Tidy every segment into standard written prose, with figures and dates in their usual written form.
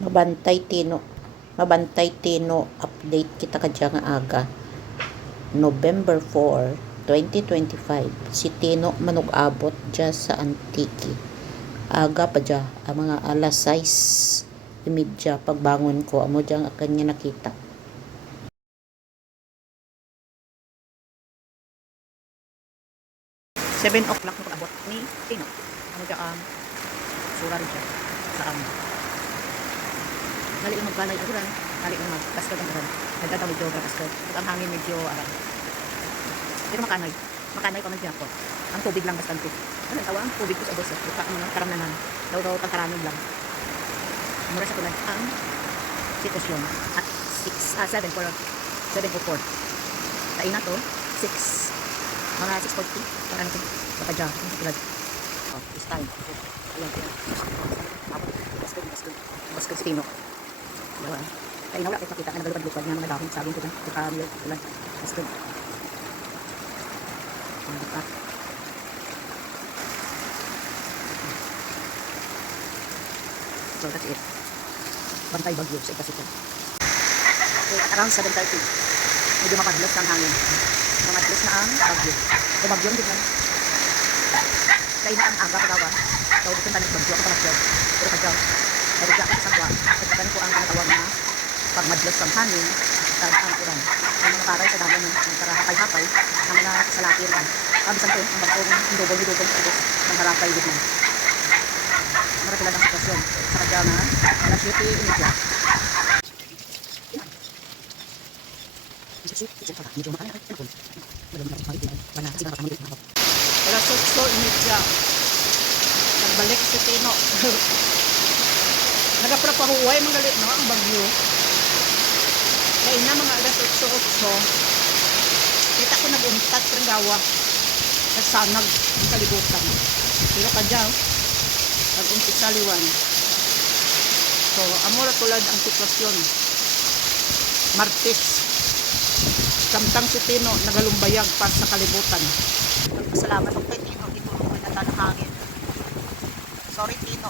Mabantay Tino. Mabantay Tino update kita kadya nga aga. November 4, 2025. Si Tino manug-abot dya sa Antique. Aga pa dya, ang mga alas 6:30 pagbangon ko, amo dya nga kanya nakita. Seven o'clock na pag-abot ni Tino. Amo dya ang surar dya sa amo. Dali lang magbalay ang uran, dali lang magkaskag ang uran. Nagdadaw medyo kaskag. Pag ang hangin medyo aram. Pero makanay pa man dyan po. Ang tubig lang bastante. Ano tawa ang tubig ko sa bosa. Buka ang mga karamnanan. Daw pangkaramin lang. Mura sa tulad ang sitwasyon at 7:04. Tain na to, 6. Mga 6:40. Para natin. Baka dyan. Ang tulad. Oh, this time. Ayan. Baskag si Tino. Diba? Kaya nawala kayo makita na nagalupad-lupad nga mga dahon. Sabing ko dyan. Kukamil. Tulad. Baskag. So that's it. Bantay bagyo sa ikasito. Okay, around 7:30. Medyo mapaglos ang hangin. Mapaglos na ang bagyo. Bumagyon din lang. Kaya na ang aga pagawa. Daw dito tanig bagyo ako pala. Pero kadyaw. Narigya ako sa sagwa. Pagkagan ko ang tawag na pagmadlos ang hangin at ang uran. Ang mga paray sa dagan ng karahapay-hapay ang mga salapir kan. Kabisan ko ang bagong hindobol-hindobol sa ubos ng harapay dito. Marami lang ang sitwasyon sa kadyaw na alas 7:30. Alas 8:30. Nagbalik si Tino. Nagaprapahuway mga galit no ang bagyo. Kaya na mga alas 8:08. Kita ko nag-untat ng gawa. Nagsanag ang kalibutan. Pero ka dyan, nag-untit sa liwan. So, amora tulad ang sitwasyon. Martes. Samtang si Tino nagalumbayag para sa kalibutan. Salamat ako kay Tino. Ito ako may natanahangin. Sorry Tino.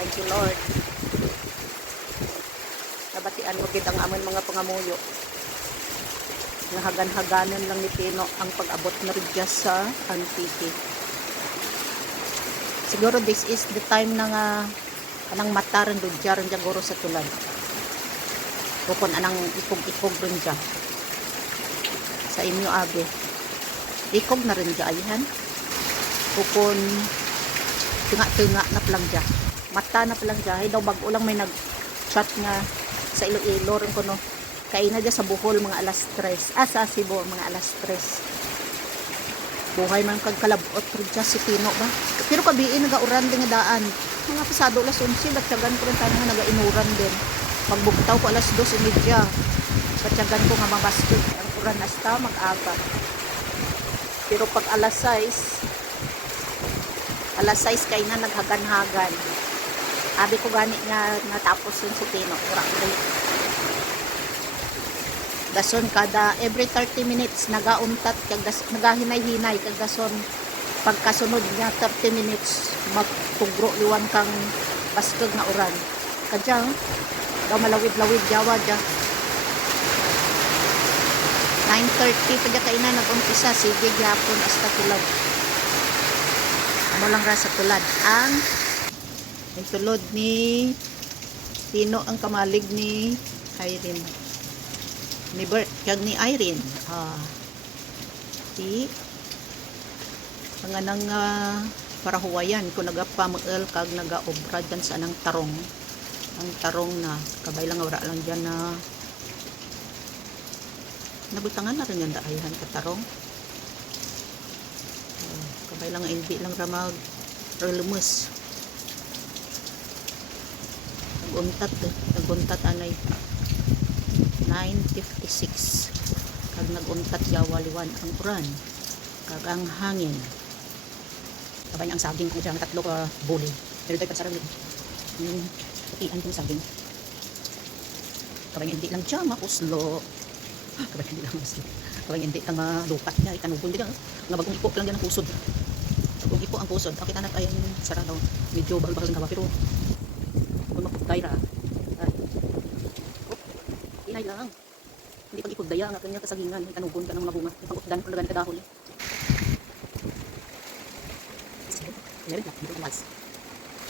Thank you Lord. Nabatian mo gid ang amon mga pangamuyo. Nahagan-haganan lang ni Tino ang pag-abot na rin sa Antique. Siguro this is the time na nga anang mata rin doon dyan siguro sa tulad. Bukon anang ikog-ikog rin dyan. Sa inyo abe. Ikog na rin dyan ayan. Bukon tunga-tunga na palang dyan. Mata na palang dyan. Ay daw bago lang may nag-chat nga sa Iloilo rin ko no. Kaina dyan sa Bohol mga alas 3. Sa Cebu mga alas 3. Buhay man kagkalabot rin dyan si Tino ba? Pero kabiin nagauran din nga daan. Mga pasado alas 11. Gatsagan ko rin tayo nga nagainuran din. Pagbugtaw ko alas 2:30. Gatsagan ko nga mabasket. Ang uran hasta mag-aga. Pero pag alas 6 kayo na naghagan-hagan. Abi ko gani nga natapos yun si Tino. Dason kada every 30 minutes nagauntat nagahinay-hinay kag dason pagkasunod niya 30 minutes magtugro liwan kang baskog na uran kadya daw malawid-lawid jawa dya 9:30 pa dya kaina nag-umpisa sige gyapon hasta tulad ano lang ra sa tulad ang tulod ni Tino ang kamalig ni Irene ni Bert kag ni Irene si panganang parahuwayan ko nagapamuel kag nagaobra dyan sa anang tarong ang tarong na kabay lang wala lang dyan na nabutangan na rin yung daayahan ka tarong kabay lang hindi lang ramag relumus naguntat anay 9:56 kag naguntat yawaliwan ang uran kag ang hangin kabay ang saging ko dyan tatlo ka buli pero tayo pagsarang ian kong saging kabay hindi lang dyan makuslo kabay hindi lang maslo kabay hindi tang lukat niya itanubon din nga bagong ipo lang dyan ang pusod bagong ipo ang pusod. Akit anak ay sarado. Medyo bahal-bahal ng gawa. Pero kung mapugday ra. Ay. Inay lang. Hindi pag ipugdaya ang kanya kasagingan. May tanugon ka ng mga bunga. May pang-utdan kung lagan ka dahon. Meron lang. Dito ang wals.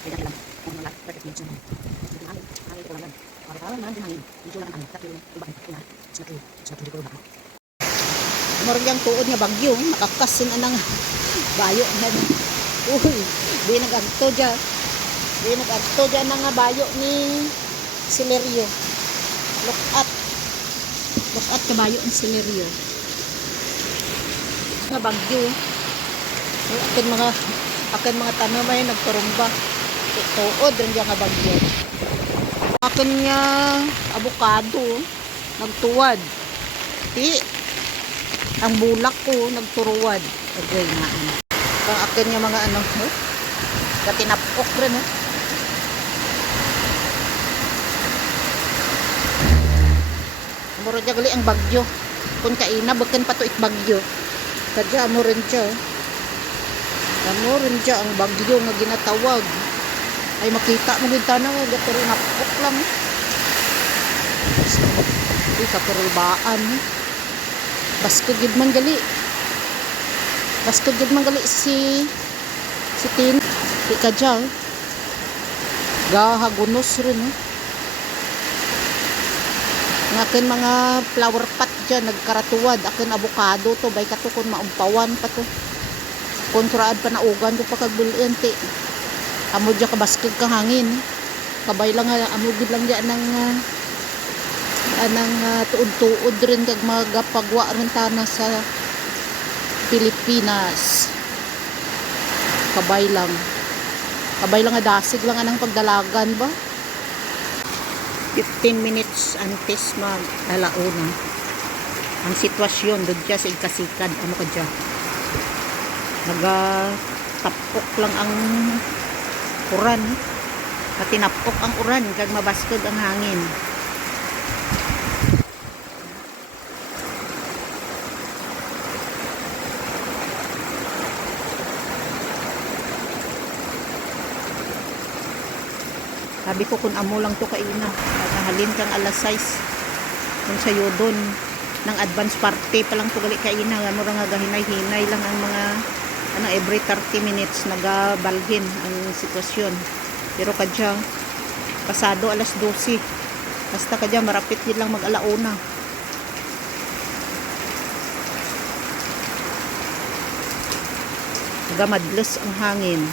Kaya lang. Kung mga perfect minutes naman. Dito namin. Hangin ko lang. Para naman din hangin. Medyo lang ang tatlo. Ibahin ko na. Sinatuloy ko lang. Murang tuod nga bagyo. Nakakasin anang bayo. Uy. Di nag-agto dyan. Di nag-agto dyan na nga bayo ni Silerio. Look at. Look at kabayo ni Silerio. Nga bagyo. Akin mga tanong ay nagturumba. Tuod rin dyan nga bagyo. Akin nga avocado. Nagtuwad. Ang bulak ko nagturuwad. Agay nga. Ang akin nga mga ano. Katinapok rin. Mura dyan gali ang bagyo. Kung kaina, bakan patuit bagyo. Kadya mo rin dyan. Ano rin dyan ang bagyo nga ginatawag. Ay makita mo din tanang nga gaturinapok lang. Ay katurulbaan. Baskagid man gali. Baskagid man gali si Tin. Di kadya. Gahagunos rin. Ng akin mga flower pot dyan, nagkaratuwad. Akin avocado to, bay kato kung maumpawan pa to. Kontraan pa na ugan to pagkagulian ti. Amo dyan kabaskag kang hangin. Kabay lang, amugid lang dyan ng tuod-tuod rin kag magapagwa rin tana sa Pilipinas. Kabay lang nga dasig lang anang pagdalagan ba. 15 minutes antes mag alauna ang sitwasyon doon dyan sa Ikasikad. Ano ka dyan, tapok lang ang uran, matinapok ang uran kag mabaskog ang hangin. Sabi ko kung amo lang to kaina, nahalin kang alas 6 kung sayo doon ng advance party pa lang to gali kaina, ano nga gahinay-hinay lang ang mga every 30 minutes nagabalhin ang sitwasyon. Pero kadya pasado alas 12 basta kadya marapit din lang mag alauna. Nagamadlos ang hangin.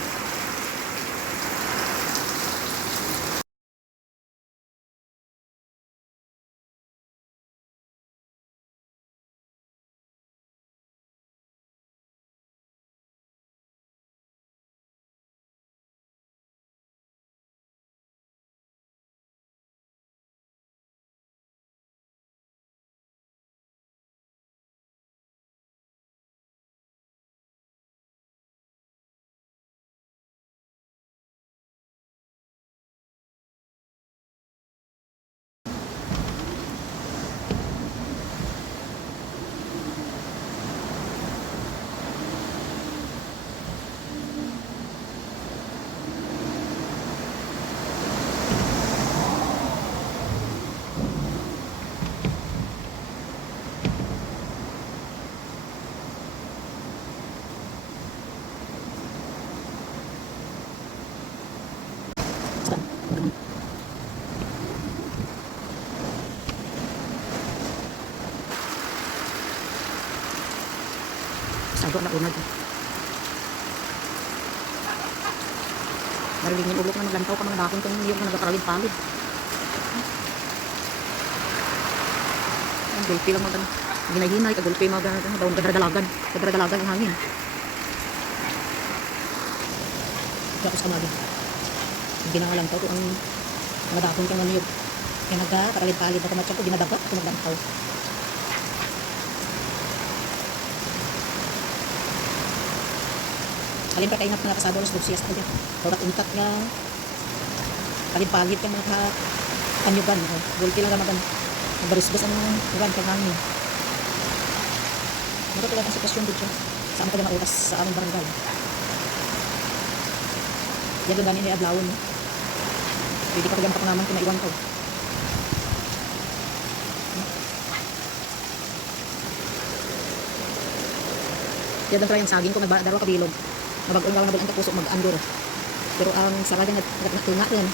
Sagor na unag. Marilingin ulok na naglantaw ka mga dakon kung yung nagkakaralin-palid. Ang gulpi lang mga ginay-hinay, kagulpi mga daon kadradalagan ang hangin. Tapos kamagin. Ginangalantaw ko ang mga dakon kang maniyog. Kaya nagkakaralin-palid ako matyak ko, ginadagat ako naglantaw. Alin pa kainap mga pasado alas 12 sa kanya. Kaurat untat nga palit-palit yung mga kanyugan. Gulpi lang gamagan. Nagbarisbas ang uran kang hangin. Ito talaga ang sitwasyon dito. Saan ka mga oras sa aming barangay. Yan lang ganin ay ablawon mo. Pwede ka pa ganito naman kung naiwan ko. Yan lang yung saging ko, dalawa kabilog. Mabag-ong lang nabulang puso, mag-andor. Pero ang sarada tunga rin.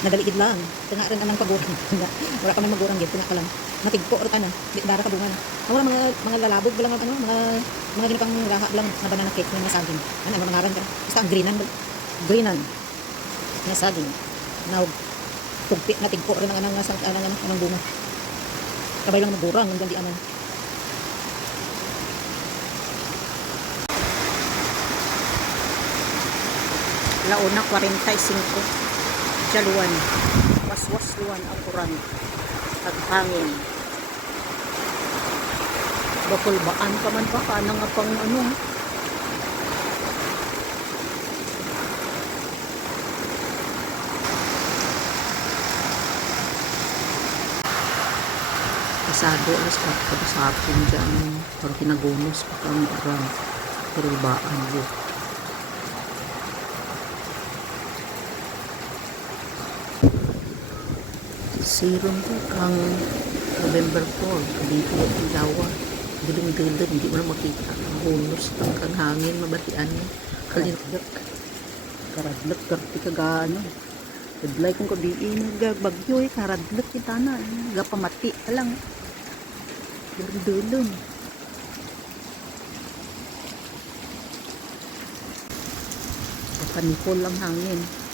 Nadaligid lang. Tunga rin ang pagurang. Wala ka may magurang din, tunga ka lang. Matigpo rin ano, dara ka bungan. Wala mga lalabog lang ano, mga ginipang raha lang na banana cake ng saging. Ano mga ngaran ka. Basta ang greenan. Na saging. Now tugpi na tigpo rin ang anang bunga. Sabay lang magurang nandiyan di ano. Launa 45 Jaluan. Was-was luwan ang uran. Paghangin. Bakul baan pa man pa ka nga pang ano. Pasado alas 4 sa hapon dyan. Parang kinagunos pa kang uran. Pero baan yun. Siron ko ang November 4 dito yung lawa dilim-dilim, hindi mo na makita ang bonus ang hangin, mabatian karadlak karti kagano kadlay kung kabiin bagyo karadlak kita na gapamati ka lang dilim-dilim kapanipol lang hangin.